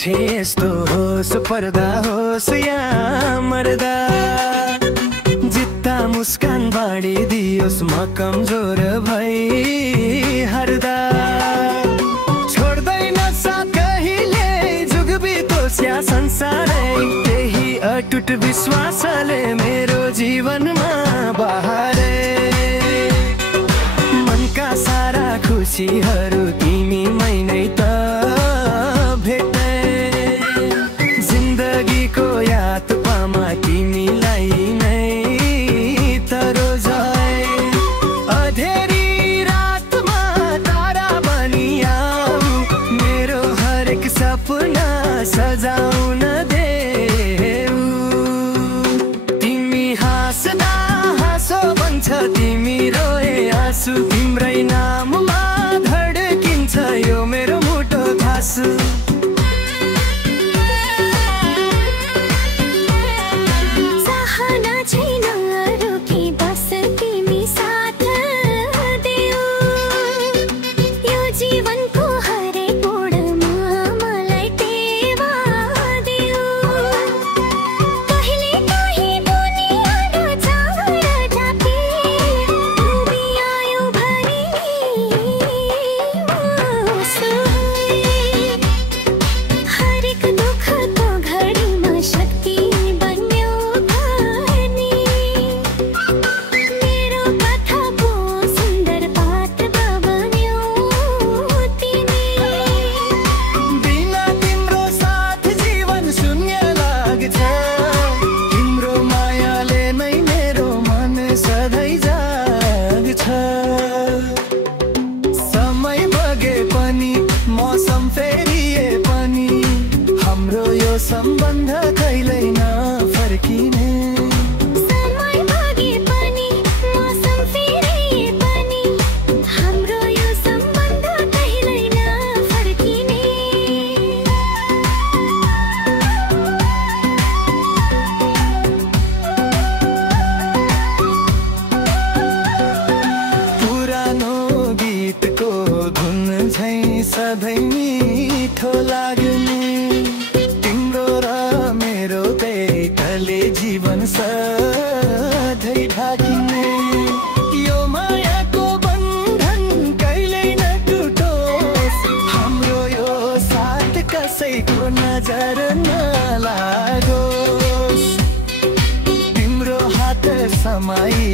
मान्छे यस्तो होस्, पर्दा होस् या मर्दा, जित्ता मुस्कान बाँडिदियोस्, म कमजोर भई हर्दा। छोड्दैन साथ कहिले, जुग बितोस् या संसारै, त्यही अटुट विश्वासले मेरो जीवनमा बहारे। मनका सारा खुसीहरू तिमीमै नै त भेटे, जिन्दगीको यात्रामा तिमीलाई नै त रोजाए। अँधेरी रातमा तारा बनी आऊ, मेरो हरेक सपना सजाउन देऊ। तिमी हाँस्दा हाँसो बन्छ, तिमी रोए आँसु, तिम्रै नाममा धड्किन्छ यो मेरो मुटो धासु। चाहना छैन अरू के, बस तिमी साथ देऊ। यो जीवनको हरेक मोडमा मलाई टेवा देऊ। कहिले कहीँ दुनियाँको चाड ढाके, डुबी आयो भनी हरेक दुःखको घडीमा शक्ति बन्यो भनी। मेरो कथाको सुन्दर पाठ बन्यो तिमी। बिना तिम्रो साथ जीवन शून्य लाग्छ, तिम्रो मायाले नै मेरो मन सधैँ जाग्छ। समय बगे पनि मौसम फेरिए पनि, हाम्रो यो सम्बन्ध कहिल्यै नफर्किने। समय भागे पनि मौसम फेरिए पनि, हाम्रो यो सम्बन्ध कहिल्यै नफर्किने। पुरानो गीतको धुन झैँ सधैँ मिठो लाग्ने, तिम्रो र मेरो बेटले जीवन सधैँ ढाकिने। यो मायाको बन्धन कहिल्यै नटुटोस्, हाम्रो यो साथ कसैको नजर नलागोस्। तिम्रो हात समाई